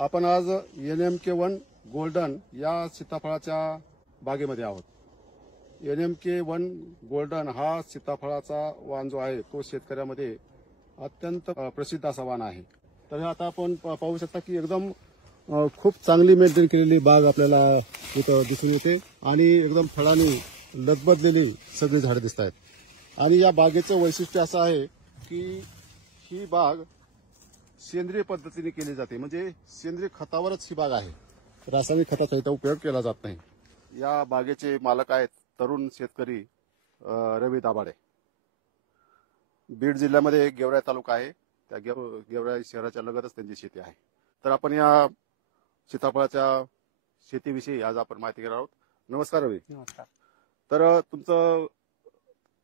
आपण आज NMK1 golden या सीताफळाच्या बागेमध्ये आहोत. NMK1 गोल्डन हा सीताफळाचा वाण जो आहे तो शेतकऱ्यामध्ये अत्यंत प्रसिद्ध असा वाण आहे. तर आता आपण पाहू शकता की एकदम खूप चांगली मेंटेन केलेली बाग आपल्याला इथं दिसून येते आणि एकदम फळांनी लदबदलेली सगळी झाडे दिसत आहेत. आणि या बागेचं वैशिष्ट्य असं आहे की ही बाग सेंद्रिय पद्धतीने केली जाते, म्हणजे सेंद्रिय खतावरच ही बाग आहे. रासायनिक खताचा इथं उपयोग केला जात नाही. या बागेचे मालक आहेत तरुण शेतकरी रवी दाभाडे. बीड जिल्ह्यामध्ये गेवराई तालुका आहे. त्या गेवराई शहराच्या लगतच त्यांची शेती आहे. तर आपण या सीताफळाच्या शेतीविषयी आज आपण माहिती घेणार आहोत. नमस्कार रवी. नमस्कार. तर तुमचं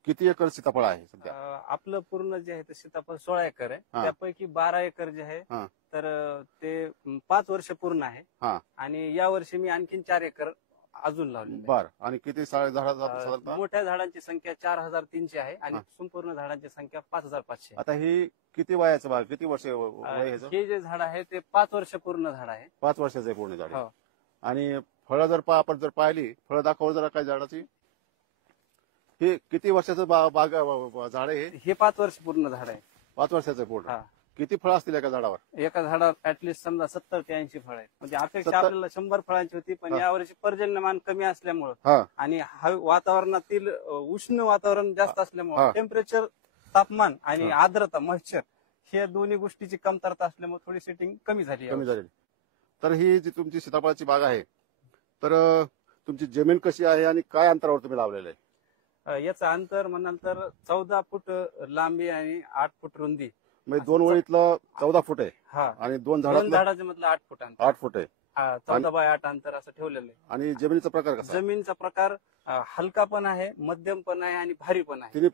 किती एकर सीताफळ आहे सध्या? आपलं पूर्ण जे आहे ते सीताफळ 16 एकर आहे. त्यापैकी 12 एकर जे आहे तर ते 5 वर्ष पूर्ण आहे. आणि या वर्षी मी आणखीन 4 एकर अजून लावले. बर. आणि किती झाड? मोठ्या झाडांची संख्या 4300 आहे आणि संपूर्ण झाडांची संख्या 5500. आता ही किती वयाचं बाग, किती वर्ष वय ह्याचं? हे जे झाड आहे ते 5 वर्ष पूर्ण झाड आहे. 5 वर्षाचं पूर्ण झाड. आणि फळं जर आपण जर पाहिली, फळं दाखव जरा काय झाडाची. हे किती वर्षाचं बाग झाड आहे? हे 5 वर्ष पूर्ण झाड आहे. 5 वर्षाचं पूर्ण. किती फळं असतील एका झाडावर? एका झाडावर ऍटलिस्ट समजा 70 ते 80 फळ आहेत. म्हणजे अपेक्षा आपल्याला 100 फळांची होती, पण यावर्षी पर्जन्यमान कमी असल्यामुळं आणि वातावरणातील उष्ण वातावरण जास्त असल्यामुळे टेम्परेचर, तापमान आणि आर्द्रता, मॉइश्चर हे दोन्ही गोष्टीची कमतरता असल्यामुळे थोडी सेटिंग कमी झाली. तर ही जी तुमची सीताफळाची बाग आहे, तर तुमची जमीन कशी आहे आणि काय अंतरावर तुम्ही लावलेलं आहे? याचं अंतर म्हणाल तर 14 फूट लांबी आणि 8 फूट रुंदी. म्हणजे 2 ओळीतलं 14 फूट आहे आणि 2 झाडाचं मधलं 8 फूट अंतर. 8 फूट आहे. 14 बाय 8 अंतर असं ठेवलेलं आहे. आणि जमिनीचा प्रकार कसा? जमिनीचा प्रकार हलका पण आहे, मध्यम पण आहे आणि भारी पण आहे. तिन्ही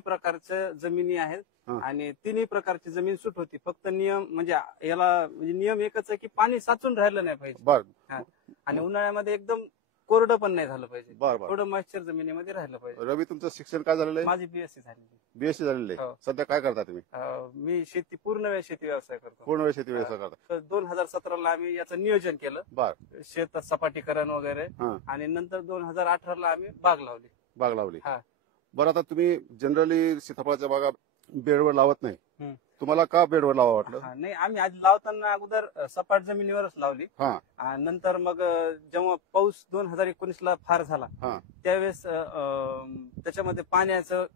प्रकारच्या जमिनी आहेत आणि तिन्ही प्रकारची जमीन सूट होती. फक्त नियम म्हणजे याला नियम एकच आहे की पाणी साचून राहिलं नाही पाहिजे आणि उन्हाळ्यामध्ये एकदम कोरडं पण नाही झालं पाहिजे. थोडं मॉइश्चर जमिनीमध्ये राहिलं पाहिजे. रवी, तुमचं शिक्षण काय झालेलं आहे? माझी BSc झालेली. BSc झालेलं आहे. सध्या काय करता तुम्ही? मी पूर्ण वेळ शेती व्यवसाय करतो. पूर्ण वेळ शेती व्यवसाय करता. 2017ला आम्ही याचं नियोजन केलं, शेत सपाटीकरण वगैरे, आणि नंतर 2018ला आम्ही बाग लावली. बरं, आता तुम्ही जनरली सीताफळाच्या बागा बेडवर लावत नाही. तुम्हाला का बेडवर लावा वाटलं? नाही, आम्ही आधी लावताना अगोदर सपाट जमिनीवरच लावली. नंतर मग जेव्हा पाऊस 2019ला फार झाला त्यावेळेस त्याच्यामध्ये पाण्याचं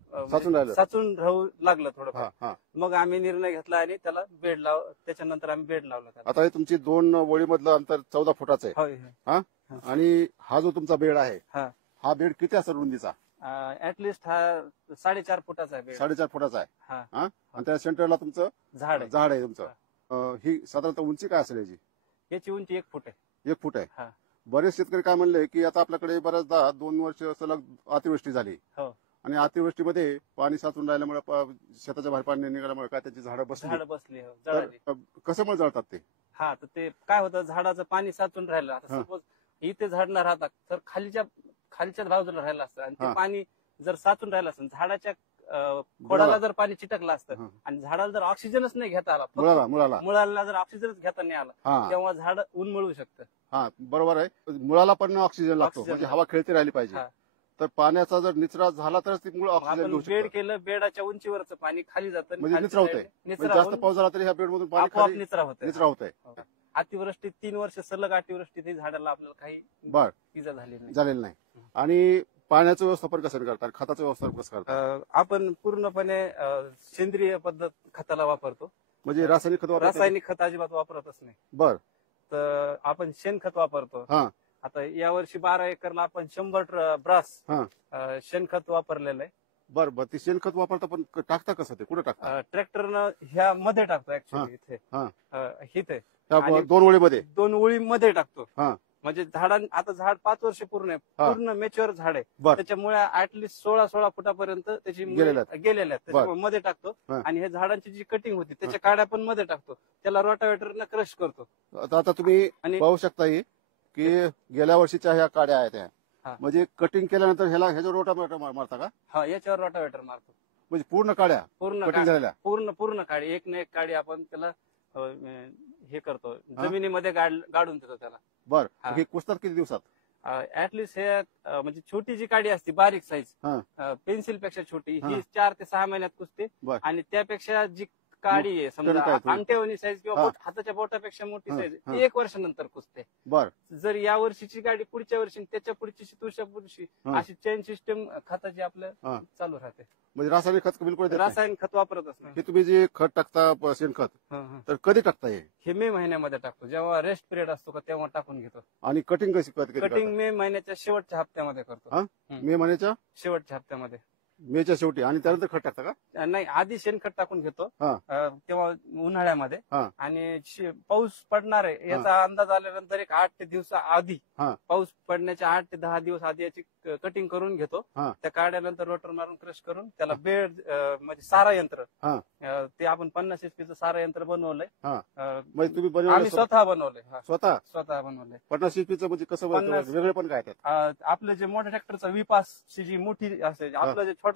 साचून राहू लागलं थोडं. मग आम्ही निर्णय घेतला आणि त्याला त्याच्यानंतर आम्ही बेड लावला. आता तुमची 2 ओळीमधलं अंतर 14 फुटाचं आहे. आणि हा जो तुमचा बेड आहे, हा बेड किती असेल रुंदीचा? ऍटलिस्ट हा 4.5 फुटाचा आहे. 4.5 फुटाचा आहे. आणि त्या सेंटरला तुमचं झाड आहे तुमचं. ही साधारणतः उंची काय असेल याची? याची उंची 1 फूट आहे. 1 फूट आहे. बरेच शेतकरी काय म्हणले की आता आपल्याकडे बऱ्याचदा 2 वर्ष सलग अतिवृष्टी झाली आणि अतिवृष्टीमध्ये पाणी साचून राहिल्यामुळे, शेताच्या बाहेर पाणी निघाल्यामुळे काय त्याची झाडं बसली. कशामुळे जळतात ते? तर ते काय होतं, झाडाचं पाणी साचून राहिलं. आता सपोज इथे झाड न राहतात तर खालच्या बाजूला राहिलं असतं आणि ते पाणी जर साचून राहिलं असतं, झाडाच्या खोडाला जर पाणी चिटकलं असतं आणि झाडाला जर ऑक्सिजनच नाही घेता आला, मुळाला जर ऑक्सिजनच घेता नाही आला, तेव्हा झाड उन्मळू शकतं. बरोबर आहे. मुळाला पण ऑक्सिजन लागतो, म्हणजे हवा खेळती राहिली पाहिजे. तर पाण्याचा जर निचरा झाला तरच ती मुळ ऑक्सिजन घेऊ शकते. बेड केलं, बेडाच्या उंचीवरचं पाणी खाली जातं, म्हणजे निचरा होतंय. जास्त पाऊस झाला तरी ह्या बेडमधून पाणी निचरा होतंय. अतिवृष्टी 3 वर्ष सलग अतिवृष्टी झाडाला आपल्याला काही इजा झालेली नाही. आणि पाण्याचं व्यवस्थापन कसं करतात, खताचं व्यवस्थापन कसं करतात? आपण पूर्णपणे सेंद्रिय पद्धत खताला वापरतो. म्हणजे रासायनिक खत अजिबात वापरतच नाही. तर आपण शेणखत वापरतो. आता यावर्षी 12 एकरला आपण 100 ब्रास शेणखत वापरलेलं आहे. बरं, ते शेणखत वापरता, पण टाकता कसं, ते कुठे टाकता? ट्रॅक्टरनं ह्या मध्ये टाकतो. ऍक्च्युली इथे 2 ओळीमध्ये टाकतो. म्हणजे आता झाड 5 वर्ष पूर्ण मॅच्युअर झाड आहे. त्याच्यामुळे ऍटलिस्ट 16 फुटापर्यंत त्याची गेलेल्या आहेत. त्याच्यामुळे मध्ये टाकतो आणि हे झाडांची जी कटिंग होती त्याच्या काड्या पण मध्ये टाकतो. त्याला रोटावेटरनं क्रश करतो. आता तुम्ही पाहू शकता की गेल्या वर्षीच्या ह्या काड्या आहेत, म्हणजे कटिंग केल्यानंतर ह्याच्यावर रोटावेटर मारता का? याच्यावर रोटावेटर मारतो. म्हणजे पूर्ण काड्या पूर्ण काडी, एक ना एक काडी आपण त्याला हे करतो, जमिनीमध्ये गाडून देतो त्याला. बर, हा. हे कुसतात किती दिवसात? ऍटलिस्ट हे म्हणजे छोटी जी काडी असते बारीक साईज, पेन्सिल पेक्षा छोटी, ही 4 ते 6 महिन्यात कुसते. बर. आणि त्यापेक्षा जी काडी आहे समजा काय तुम्ही? अंगठेवानी साईज किंवा हाताच्या बोटापेक्षा मोठी साईज, ती 1 वर्षानंतर कुसते. बर. जर या वर्षीची गाडी पुढच्या वर्षी, त्याच्या पुढची, तुळच्या पुढची, अशी चेन सिस्टम खताची आपल्या चालू राहते. म्हणजे रासायनिक खत बिलकुल देत नाही? रासायनिक खत वापरतच नाही. हे तुम्ही जे खत टाकता शेणखत, तर कधी टाकता हे मे महिन्यामध्ये टाकतो, जेव्हा रेस्ट पिरियड असतो का तेव्हा टाकून घेतो. आणि कटिंग कशी कधी कटिंग मे महिन्याच्या शेवटच्या हप्त्यामध्ये करतो. मे महिन्याच्या शेवटच्या हप्त्यामध्ये, मेच्या शेवटी, आणि त्यानंतर खत टाकता का? नाही, आधी शेणखत टाकून घेतो तेव्हा उन्हाळ्यामध्ये. आणि पाऊस पडणार आहे याचा अंदाज आल्यानंतर एक 8 ते दिवस आधी, पाऊस पडण्याच्या 8 ते 10 दिवस आधी याची कटिंग करून घेतो. त्या काढल्यानंतर रोटर मारून क्रश करून त्याला बेड म्हणजे सारा यंत्र, ते आपण 50 HP सारा यंत्र बनवलंय. म्हणजे तुम्ही आम्ही स्वतः बनवलंय. स्वतः बनवलंय. 50 HP म्हणजे कसं वेगळे पण काय? आपलं जे मोठ्या ट्रॅक्टरचा विपास जी मोठी असते, आपलं जे छोटा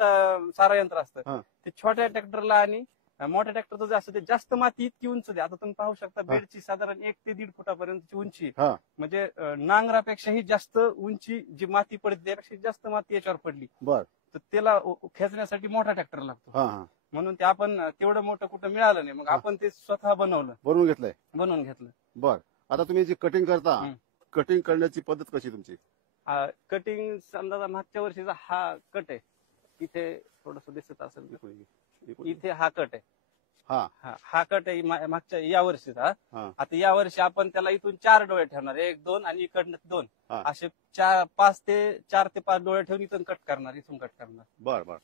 सारा यंत्र असतं, ते छोट्या ट्रॅक्टरला आणि मोठ्या ट्रॅक्टरचं जे असतं ते जास्त माती इतकी उंच दे. आता तुम्ही पाहू शकता बेडची साधारण 1 ते 1.5 फुटापर्यंतची उंची, म्हणजे नांगरापेक्षाही जास्त उंची जी माती पडते त्यापेक्षा जास्त माती याच्यावर पडली. बर. तर त्याला खेचण्यासाठी मोठा ट्रॅक्टर लागतो. म्हणून ते आपण तेवढं मोठं कुठं मिळालं नाही, मग आपण ते स्वतः बनवून घेतलं. बर. आता तुम्ही जी कटिंग करता, कटिंग करण्याची पद्धत कशी तुमची? कटिंग समजा मागच्या वर्षीचा हा कट आहे, इथे थोडस दिसत असेल, इथे हा कट आहे. हा कट आहे मागच्या या वर्षीचा. आता या वर्षी आपण त्याला इथून 4 डोळे ठेवणार, 1, 2 आणि इकडनं 2, असे 4 ते 5 डोळे ठेवून इथून कट करणार, इथून कट करणार. बर.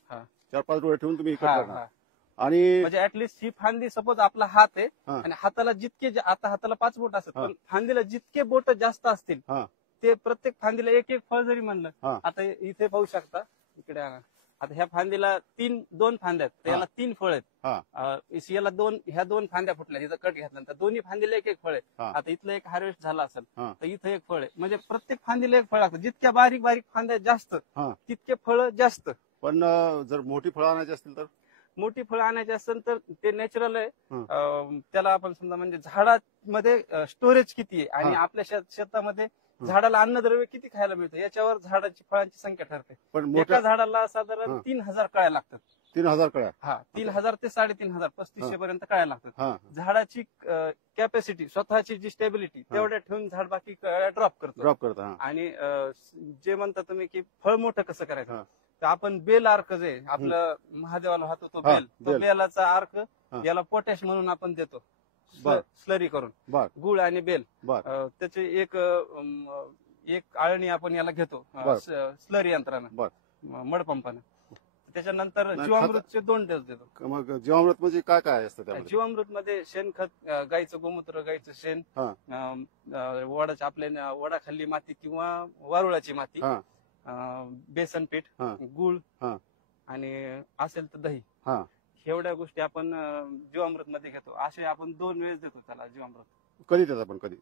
4-5 डोळे ठेवून तुम्ही कट करणार. आणि म्हणजे ऍटलिस्ट ही फांदी, सपोज आपला हात आहे आणि हाताला जितके, आता हाताला 5 बोट असतात, पण फांदीला जितके बोट जास्त असतील ते प्रत्येक फांदीला 1-1 फळ जरी म्हणलं, आता इथे पाहू शकता, इकडे आता ह्या फांदीला 2 फांद्या आहेत, याला 3 फळ आहेत. याला ह्या 2 फांद्या फुटल्या, तिथं कट घेतल्यानंतर दोन्ही फांदीला 1-1 फळ आहे. आता इथलं एक हार्वेस्ट झाला असेल तर इथं 1 फळ आहे. म्हणजे प्रत्येक फांदीला 1 फळ लागतं. जितक्या बारीक बारीक फांद्या जास्त तितके फळ जास्त. पण जर मोठी फळं आणायची असतील तर? मोठी फळं आणायची असेल तर ते नॅचरल आहे. त्याला आपण समजा म्हणजे झाडामध्ये स्टोरेज किती आहे आणि आपल्या शेतामध्ये झाडाला अन्नद्रव्य किती खायला मिळतं याच्यावर झाडाची फळांची संख्या ठरते. पण एका झाडाला साधारण 3000 कळ्या लागतात. 3000 कळ्या? 3000 ते 3500, 3500 पर्यंत कळ्या लागतात. झाडाची कॅपॅसिटी, स्वतःची जी स्टेबिलिटी तेवढ्या ठेवून झाड बाकी ड्रॉप करतो. आणि जे म्हणता तुम्ही की फळ मोठं कसं करायचं, तर आपण बेल अर्क जे आपलं महादेवाला वाहतो तो बेल, तो बेलाचा अर्क याला पोटॅश म्हणून आपण देतो स्लरी करून, गुळ आणि बेल. त्याचे एक आळणी आपण याला घेतो स्लरी यंत्रानं, मडपंपानं. त्याच्यानंतर जीवामृतचे 2 डोस देतो. मग जीवामृत म्हणजे काय काय असतं? जीवामृत मध्ये शेणखत, गाईचं गोमूत्र, गाईचं शेण, वडाच्या आपल्या वडाखाली माती किंवा वारुळाची माती, बेसन पीठ, गुळ आणि असेल तर दही, एवढ्या गोष्टी आपण जीवामृत मध्ये घेतो. असे आपण 2 वेळेस देतो त्याला जीवामृत. कधी देतात आपण? कधी?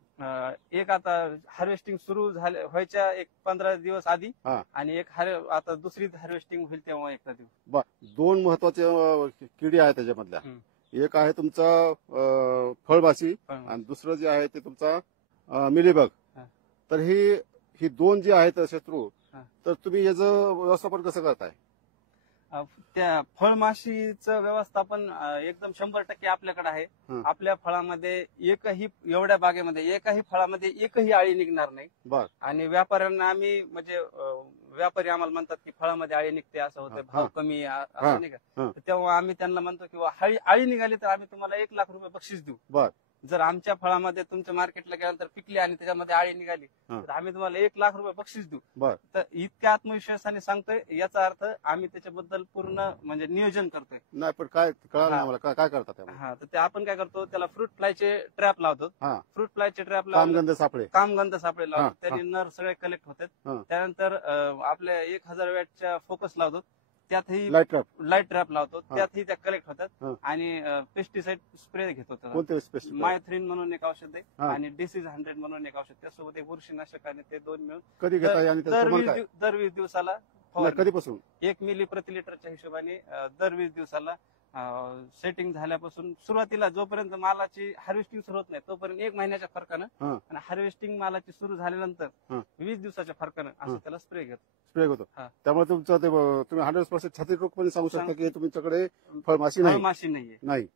एक आता हार्वेस्टिंग सुरू व्हायच्या 15 दिवस आधी, आणि एक आता दुसरी हार्वेस्टिंग होईल तेव्हा एकदा देऊ. 2 महत्वाचे किडी आहेत त्याच्यामधल्या. एक आहे तुमचा फळबाशी आणि दुसरं जे आहे ते तुमचा मिलीबग. तर ही 2 जे आहेत शत्रू, तर तुम्ही याचं व्यवस्थापन कसं करताय? त्या फळमाशीचं व्यवस्थापन एकदम 100% आपल्याकडे आहे. आपल्या फळामध्ये एवढ्या बागेमध्ये एकाही फळामध्ये एकही आळी निघणार नाही. आणि व्यापाऱ्यांना आम्ही म्हणजे व्यापारी आम्हाला म्हणतात की फळामध्ये आळी निघते, असं होतं, भाव कमी असं नाही का, तेव्हा आम्ही त्यांना म्हणतो की आळी निघाली तर आम्ही तुम्हाला 1 लाख रुपये बक्षीस देऊ. जर आमच्या फळामध्ये तुमच्या मार्केटला गेल्यानंतर पिकली आणि त्याच्यामध्ये आळी निघाली तर आम्ही तुम्हाला 1 लाख रुपये बक्षीस देऊ. तर इतक्या आत्मविश्वासाने सांगतोय, याचा अर्थ आम्ही त्याच्याबद्दल पूर्ण म्हणजे नियोजन करतोय. नाही पण काय कळलं काय करतात? तर ते आपण काय करतो, त्याला फ्रूट फ्लायचे ट्रॅप लावतो. फ्रूट फ्लायचे ट्रॅप कामगंध सापळे लावतो. त्यांनी नर सगळे कलेक्ट होतात. त्यानंतर आपल्या 1000 वॅटच्या फोकस लावतो, त्यातही लाईट ट्रॅप लावतो, त्यातही त्या कलेक्ट होतात. आणि पेस्टिसाइड स्प्रे घेतो. मायथ्रिन म्हणून एक औषध आहे आणि डिसीज 100 म्हणून एक औषध, त्यासोबत एक बुरशीनाशक, आणि ते 2 मिळून कधी दर 20 दिवसाला कधीपासून 1 मिली प्रति लिटरच्या हिशोबाने दर 20 दिवसाला सेटिंग झाल्यापासून सुरुवातीला जोपर्यंत मालाची हार्वेस्टिंग सुरू होत नाही तोपर्यंत 1 महिन्याच्या फरकानं आणि हार्वेस्टिंग मालाची सुरू झाल्यानंतर 20 दिवसाच्या फरकानं असं त्याला स्प्रे घेतो. स्प्रे होतो. त्यामुळे तुमचं ते तुम्ही 100% छातीरोगपणे सांगू शकता की तुमच्याकडे फळमाशी नाही. माशी नाहीये. नाही.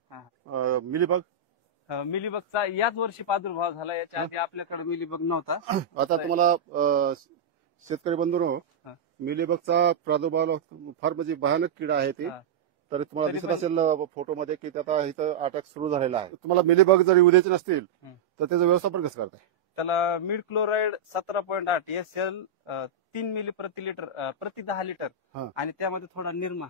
मिलीबग मिलीबगचा याच वर्षी प्रादुर्भाव झाला. याच्या आधी आपल्याकडे मिलीबग नव्हता. आता तुम्हाला शेतकरी बंधूंनो मिलीबगचा प्रादुर्भाव फार म्हणजे भयानक किडा आहे ते. तर तुम्हाला दिसत असेल फोटोमध्ये की आता इथं अटॅक सुरू झालेला आहे. तुम्हाला मिलीबग जर येऊ द्यायचे नसतील तर त्याचं व्यवस्थापन कसं करताय? त्याला मिड क्लोराइड 17.8 SL 3 मिली प्रति लिटर प्रति 10 लिटर आणि त्यामध्ये थोडा निरमा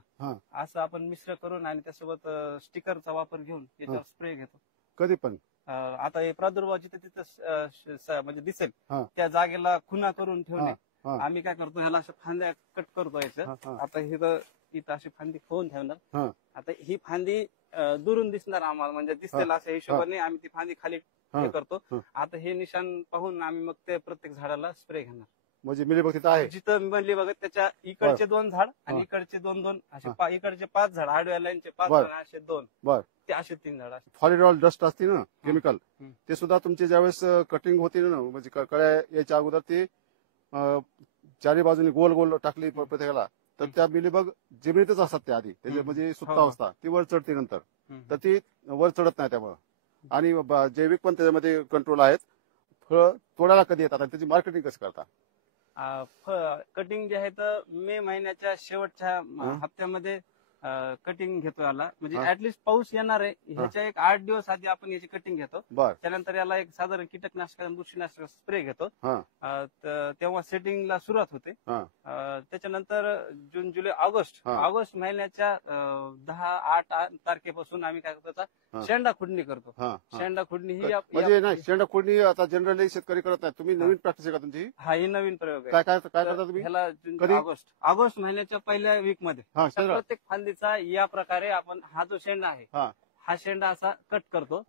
असं आपण मिश्र करून आणि त्यासोबत स्टिकरचा वापर घेऊन याच्यावर स्प्रे घेतो. कधी पण आता हे प्रादुर्भाव जिथे तिथं म्हणजे दिसेल त्या जागेला खुणा करून ठेवणे. आम्ही काय करतो ह्याला अशा फांद्या कट करतो याचं. आता इथं अशी फांदी खोवून ठेवणार. आता ही फांदी दुरून दिसणार आम्हाला म्हणजे दिसेल अशा हिशोबाने आम्ही ती फांदी खाली हे करतो. आता हे निशाण पाहून आम्ही मग ते प्रत्येक झाडाला स्प्रे घेणार. म्हणजे मिलीबग तिथं आहे जिथं मिलीबग त्याच्या इकडचे 2 झाड आणि इकडचे 2 असे इकडचे 5 झाड आडव्या लाईनचे 5 झाड असे 2 ते असे 3 झाड. फॉलिडॉल डस्ट असते ना केमिकल ते सुद्धा तुमची ज्यावेळेस कटिंग होती ना म्हणजे कळ्या याच्या अगोदर ते चारी बाजूने गोल गोल टाकली प्रत्येकाला तर त्या मिलीबग जमिनीतच असतात त्या आधी त्याच्या म्हणजे सुप्तावस्था ती वर चढते नंतर तर ती वर चढत नाही त्यामुळे. आणि जैविक पण त्याच्यामध्ये कंट्रोल आहेत. फळ तोडायला कधी येतात आणि त्याची मार्केटिंग कसं करता? कटिंग जे आहे तर मे महिन्याच्या शेवटच्या हप्त्यामध्ये कटिंग घेतो याला म्हणजे ऍटलिस्ट पाऊस येणार आहे ह्याच्या 8 दिवस आधी आपण याची कटिंग घेतो. त्यानंतर याला एक साधारण कीटकनाशक बुरशीनाशक स्प्रे घेतो. तेव्हा सेटिंगला सुरुवात होते. त्याच्यानंतर जून जुलै ऑगस्ट महिन्याच्या 10-8 तारखेपासून आम्ही काय करतो शेंडा खुडणी करतो. शेंडा खुडणी ही म्हणजे नाही शेंडा खुडणी आता जनरली शेतकरी करत नाही. तुम्ही नवीन प्रॅक्टिस आहे का तुमची? हा ही नवीन प्रयोग आहे. काय करता तुम्ही? ह्याला ऑगस्ट महिन्याच्या पहिल्या वीक मध्ये प्रत्येक फांदीचा या प्रकारे आपण हा जो शेंडा आहे हा शेंडा असा कट करतो.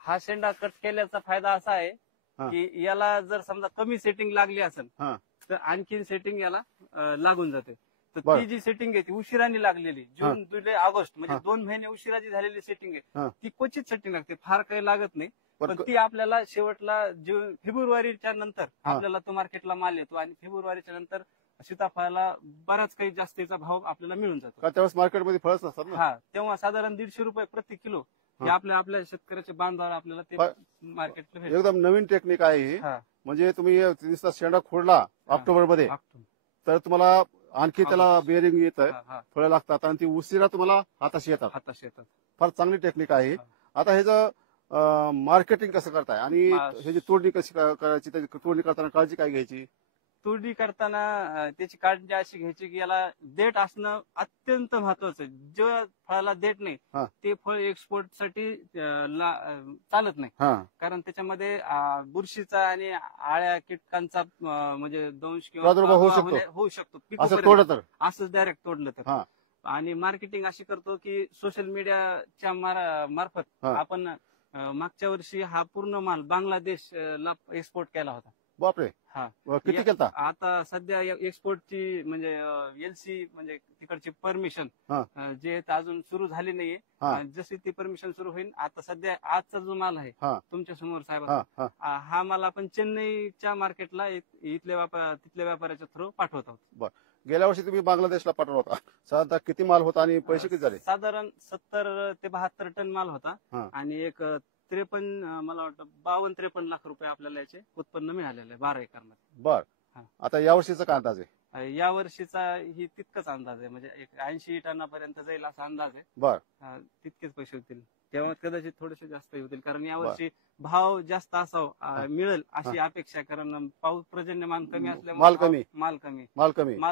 हा शेंडा कट केल्याचा फायदा असा आहे की याला जर समजा कमी सेटिंग लागली असेल तर आणखीन सेटिंग याला लागून जाते. तर ती जी सेटिंग आहे ती उशिराने लागलेली जून जुलै ऑगस्ट म्हणजे 2 महिने उशिरा जी झालेली सेटिंग आहे ती क्वचित सेटिंग लागते. फार काही लागत नाही पण ती आपल्याला शेवटला फेब्रुवारीच्या नंतर आपल्याला तो मार्केटला माल येतो आणि फेब्रुवारीच्या नंतर सीताफळाला बराच काही जास्तीचा भाव आपल्याला मिळून जातो. त्यावेळेस मार्केटमध्ये फळच नसतात ना. तेव्हा साधारण 150 रुपये प्रति किलो हे आपल्या शेतकऱ्याचे बांधवाला आपल्याला ते मार्केट एकदम नवीन टेक्निक आहे ही. म्हणजे तुम्ही शेंडा खोडला ऑक्टोबर मध्ये तर तुम्हाला आणखी त्याला बेअरिंग येतं फळं लागतात आणि ती उशिरा तुम्हाला हाताशी येतात. फार चांगली टेक्निक आहे. आता ह्याचं मार्केटिंग कसं करताय आणि ह्याची तोडणी कशी करायची त्याची तोडणी करताना काळजी काय घ्यायची? तोडणी करताना त्याची काळजी अशी घ्यायची की याला देठ असणं अत्यंत महत्वाचं आहे. ज्या फळाला देठ नाही ते फळ एक्सपोर्ट साठी चालत नाही. कारण त्याच्यामध्ये बुरशीचा आणि आळ्या कीटकांचा म्हणजे दंश किंवा होऊ शकतो. असं डायरेक्ट तोडलं तर. आणि मार्केटिंग अशी करतो की सोशल मीडियाच्या मार्फत आपण मागच्या वर्षी हा पूर्ण माल बांगलादेशला एक्सपोर्ट केला होता. बापरे. किती केलता? आता सध्या एक्सपोर्टची म्हणजे LC म्हणजे तिकडची परमिशन जे अजून सुरू झाली नाहीये. जशी ती परमिशन सुरू होईल आता सध्या आजचा जो माल आहे तुमच्या समोर साहेब हा माल आपण चेन्नईच्या मार्केटला तिथल्या व्यापाऱ्याच्या थ्रू पाठवत आहोत. गेल्या वर्षी तुम्ही बांगलादेशला पाठवला होता. साधारण किती माल होता आणि पैसे किती झाले? साधारण 70 ते 72 टन माल होता आणि एक 53 मला वाटतं 52-53 लाख रुपये आपल्याला याचे उत्पन्न मिळालेलं आहे 12 एकरमध्ये. बर. आता या वर्षीचा काय अंदाज आहे? या वर्षीचा ही तितकाच अंदाज आहे म्हणजे 80 टनापर्यंत जाईल असा अंदाज आहे. बर. तितकेच पैसे होतील. तेव्हा कदाचित थोडेसे जास्त होतील कारण यावर्षी भाव जास्त असावा मिळेल अशी अपेक्षा. कारण पाऊस पर्जन्यमान कमी असल्यामुळे माल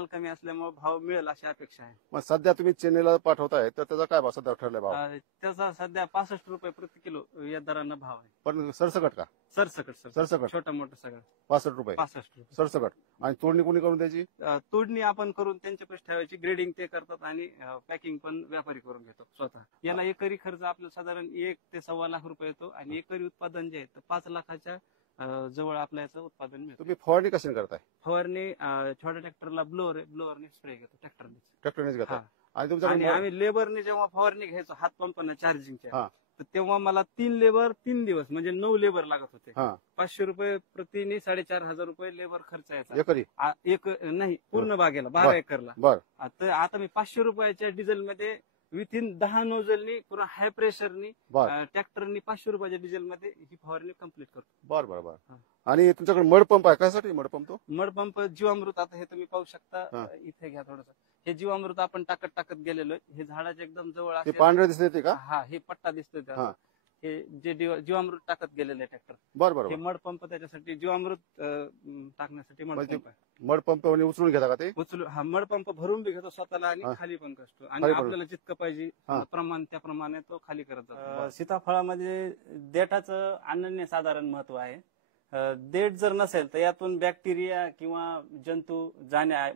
कमी असल्यामुळे भाव मिळेल अशी अपेक्षा आहे. मग सध्या तुम्ही चेन्नईला पाठवताय तर त्याचा काय भाव सध्या ठरलाय? भाव त्याचा सध्या 65 रुपये प्रति किलो या दरानं भाव आहे. पण सरसकट का? सरसकट छोटा मोठं सगळं 65 रुपये सरसकट. आणि तोडणी कोणी करून द्यायची? तोडणी आपण करून त्यांच्या पैसे ठेवायची. ग्रेडिंग ते करतात आणि पॅकिंग पण व्यापारी करून घेतो स्वतः. याला एकरी खर्च आपल्याला साधारण 1 ते 1.25 लाख रुपये येतो आणि एकरी उत्पादन जे आहे तर 5 लाखाच्या जवळ आपल्या याचं उत्पादन मिळतं. तुम्ही फवारणी कशी करताय? फवारणी छोट्या ट्रॅक्टरला ब्लोअरने स्प्रे घेतो. ट्रॅक्टरनेच घेता. आणि आणि तुमच्याकडे आम्ही लेबरने जेव्हा फवारणी घ्यायचो हात पंपानं चार्जिंगच्या, हा. तर तेव्हा मला 3 लेबर 3 दिवस म्हणजे 9 लेबर लागत होते. हा 500 रुपये प्रतिनी 4,500 रुपये लेबर खर्च यायचा. एकरी एक नाही, पूर्ण बागेला 12 बर. एकरला. बर आता मी 500 रुपयाच्या डिझेलमध्ये विथिन 10 नोझलनी पुन्हा हाय प्रेशरनी बर ट्रॅक्टरनी 500 रुपयाच्या डिझेलमध्ये ही फवारणी कम्प्लीट करतो. बर बर बर. हा. आणि तुमच्याकडे मड पंप आहे, कशासाठी मड पंप तो? मड पंप जीवामृत, आता हे तुम्ही पाहू शकता, हा. इथे घ्या थोडस. हे जीवामृत आपण टाकत गेलेलो, हे झाडाच्या एकदम जवळ ते असे- पांढरे दिसते ते का? हा, हे पट्टा दिसतोय त्याला. हा. हे जे जीवामृत टाकत गेलेले ट्रॅक्टर, बर बर हे बर. मड पंप त्याच्यासाठी जीवामृत टाकण्यासाठी मड म्हणजे पंप आहे. मड पंप उचलून घेता का ते? हा मड पंप भरून बी घेतो स्वतःला आणि हा. खाली पण करतो, खाली आणि पण. आपल्याला जितकं पाहिजे हा. प्रमाण त्याप्रमाणे तो खाली करत बरं. जातो. सीताफळामध्ये देठाचं अनन्यसाधारण महत्व आहे. देठ जर नसेल तर यातून बॅक्टेरिया किंवा जंतू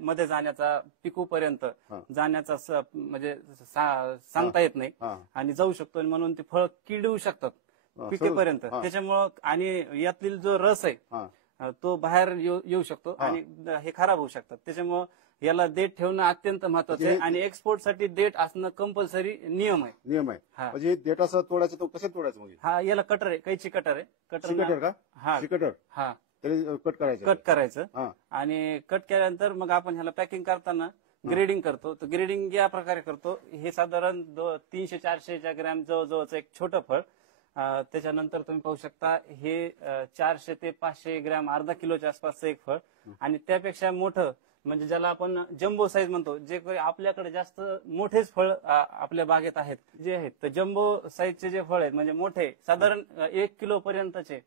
मध्ये जाण्याचा, पिकूपर्यंत हा. जाण्याचा म्हणजे सांगता येत नाही, हा आणि जाऊ शकतो, आणि म्हणून ते फळ किडू शकतात हा, पिकेपर्यंत. हा. त्याच्यामुळं आणि यातील जो रस आहे हा तो बाहेर येऊ शकतो, हा. आणि हे खराब होऊ शकतात. त्याच्यामुळं याला देठ ठेवणं अत्यंत महत्वाचं आहे, म्हणजे- आणि एक्सपोर्ट साठी देठ असणं कंपल्सरी नियम आहे. नियम आहे. हा. म्हणजे डेटा असं तोडायचं, तो कसं तोडायचं म्हणजे? हा, याला कटर आहे, कैची कटर आहे. सिकटर का? हा सिकटर हा तरी कट करायचं. कट करायचं, हा आणि कट केल्यानंतर मग आपण ह्याला पॅकिंग करताना ग्रेडिंग करतो. तर ग्रेडिंग या प्रकारे करतो. हे साधारण 300-400 ग्रॅम जवळजवळचं एक छोटं फळ. त्याच्यानंतर तुम्ही पाहू शकता हे 400 ते 500 ग्रॅम, अर्धा किलोच्या आसपासचं एक फळ. आणि त्यापेक्षा मोठं म्हणजे ज्याला आपण जम्बो साईज म्हणतो, जे काही आपल्याकडे जास्त मोठेच फळ आपल्या बागेत आहेत, जे आहेत तर जम्बो साईजचे जे फळ आहेत, म्हणजे मोठे साधारण 1 किलो पर्यंतचे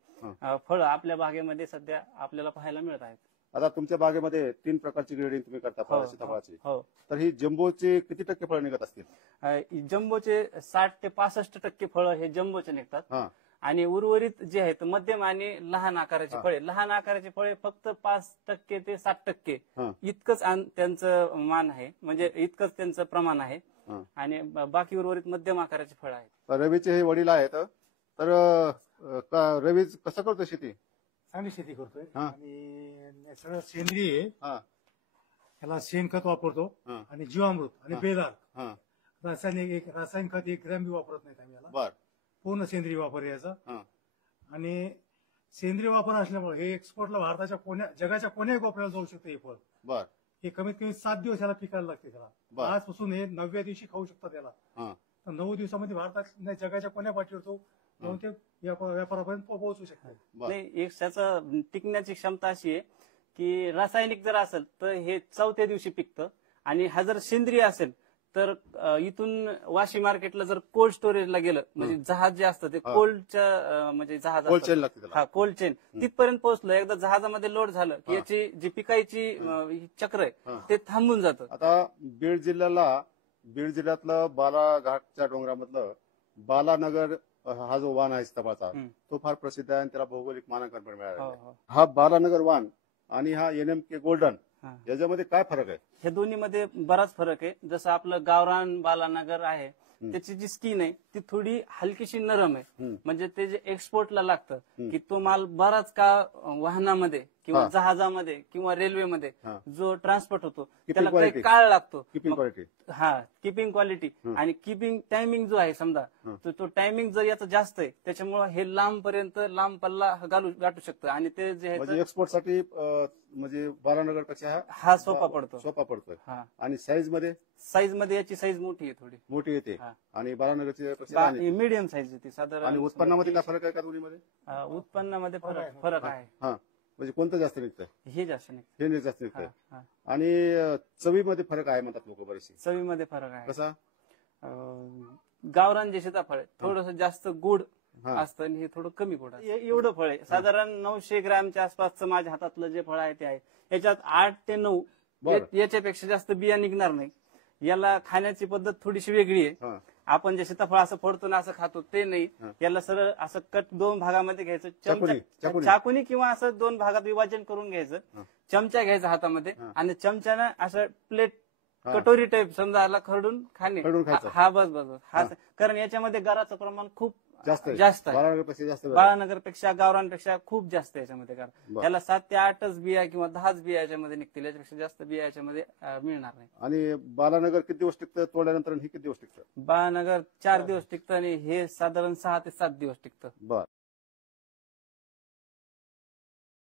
फळ आपल्या बागेमध्ये सध्या आपल्याला पाहायला मिळत आहेत. आता तुमच्या बागेमध्ये 3 प्रकारची ग्रेडिंग तुम्ही करता हो, सीताफळाची. हो. तर ही जम्बोचे किती टक्के फळ निघत असतील? जम्बोचे 60 ते 65% फळं हे जम्बोचे निघतात, हा आणि उर्वरित जे आहेत मध्यम आणि लहान आकाराची हा. फळे. लहान आकाराची फळे फक्त 5% ते 7% हा. इतकंच त्यांचं मान आहे, म्हणजे इतकंच त्यांचं प्रमाण आहे. हा. आणि बाकी उर्वरित मध्यम आकाराची फळं आहेत. तर रवीचे हे वडील आहेत. तर रवी कसं करतो शेती? चांगली शेती करतोय, हा. आणि सगळं सेंद्रिय आहे. हा त्याला शेणखत वापरतो, हा. आणि जीवामृत आणि हा. बेदार. हा रासायनिक खत 1 ग्रॅम बी वापरत नाही आम्ही याला. बर पूर्ण सेंद्रिय वापर याचा. हा. आणि सेंद्रिय वापर असल्यामुळे हे एक्सपोर्टला भारताच्या जगाच्या कोण्याही कोपऱ्याला जाऊ शकतं हे फळ. बर हे कमीत कमी 7 दिवस याला पिकायला लागते त्याला. बर. आजपासून हे 9व्या दिवशी खाऊ शकतात त्याला. हा. तर 9 दिवसामध्ये भारतात नाही, जगाच्या कोण्या पाठीवर तो जाऊन ते व्यापारापर्यंत पोहोचू शकतो. बर नाही, एक त्याचं टिकण्याची क्षमता अशी आहे की रासायनिक जर असेल तर हे 4थ्या दिवशी पिकतं, आणि हा जर सेंद्रिय असेल तर इथून वाशी मार्केटला जर कोल्ड स्टोरेजला गेलं, म्हणजे जहाज जे असतं ते हा. कोल्डच्या म्हणजे जहाज कोल्ड असतं. चेन लागते त्याला. हा, कोल्ड चेन तिथपर्यंत पोहोचलं. एकदा जहाजामध्ये लोड झालं की हा. याची जी पिकायची चक्र आहे हा. ते थांबून जातं. आता बीड जिल्ह्यातलं बालाघाटच्या डोंगरामधलं बालानगर हा जो वाण आहे सीताफळाचा, हम्म. तो फार प्रसिद्ध आहे, आणि त्याला भौगोलिक मानांकन पण मिळालं हो, आहे. हो. हा बालानगर वाण आणि हा NMK गोल्डन हा. याच्यामध्ये काय फरक आहे? हे दोन्हीमध्ये बराच फरक आहे. जसं आपलं गावरान बालानगर आहे, त्याची जी स्किन आहे ती थोडी हलकीशी नरम आहे. हम्म. म्हणजे ते जे एक्सपोर्टला लागतं की तो माल बराच का वाहनामध्ये किंवा हा. जहाजामध्ये किंवा रेल्वेमध्ये हा. जो ट्रान्सपोर्ट होतो Keeping त्याला काही quality. काळ लागतो. किपिंग मग- क्वालिटी. हा, किपिंग क्वालिटी आणि किपिंग टायमिंग जो आहे समजा, हं. तो टायमिंग जर याचा जास्त आहे त्याच्यामुळे हे लांब पल्ला गाठू शकतं, आणि ते जे आहे म्हणजे एक्सपोर्ट साठी म्हणजे बालानगर पेक्षा हा सोपा पडतो. सोपा पडतोय. हा, आणि साईज मध्ये साईज मध्ये याची साईज मोठी आहे थोडी, मोठी येते, हा. आणि बालानगरची पेक्षा लहान येते. मीडियम साईज येते साधारण. आणि उत्पन्नामध्ये काय फरक आहे का दोन्हीमध्ये? उत्पन्नामध्ये फरक आहे. हा, म्हणजे कोणतं जास्त निघतंय? हे जास्त नाही. हे नाही जास्त निघतंय. हा. आणि चवीमध्ये फरक आहे म्हणतात लोक बरेचसे. चवीमध्ये फरक आहे. कसा? गावरान जे सीताफळ आहे थोडस जास्त गोड हा. असतं, आणि हे थोडं कमी गोड असतं. एवढं फळ आहे साधारण 900 ग्रॅमच्या आसपासचं माझ्या हातातलं जे फळ आहे ते आहे. याच्यात 8 ते 9 बरं. याच्यापेक्षा जास्त बिया निघणार नाही. याला खाण्याची पद्धत थोडीशी वेगळी आहे. हा. आपण जे सीताफळ असं फोडतो ना असं खातो ते नाही. हा. याला सरळ असं कट 2 भागामध्ये घ्यायचं, चाकूनी. चाकूनी किंवा असं 2 भागात विभाजन करून घ्यायचं. हा. चमचा घ्यायचा हातामध्ये, हा. आणि चमच्यानं असं प्लेट हा. कटोरी टाईप समजा याला खरडून खाणे. खरडून खायचं. हा, बस. कारण याच्यामध्ये गराचं प्रमाण खूप जास्त आहे. जास्त आहे. बाळानगरपेक्षा जास्त आहे. बाळानगरपेक्षा गावरानपेक्षा खूप जास्त आहे याच्यामध्ये, कारण बरं. त्याला 7 ते 8च बिया किंवा 10च बिया याच्यामध्ये निघतील, याच्यापेक्षा जास्त बिया याच्यामध्ये मिळणार नाही. आणि बालानगर किती दिवस टिकतं तोडल्यानंतर आणि हे किती दिवस टिकतं? बाळानगर 4 दिवस टिकतं आणि हे साधारण 6 ते 7 दिवस टिकतं. बर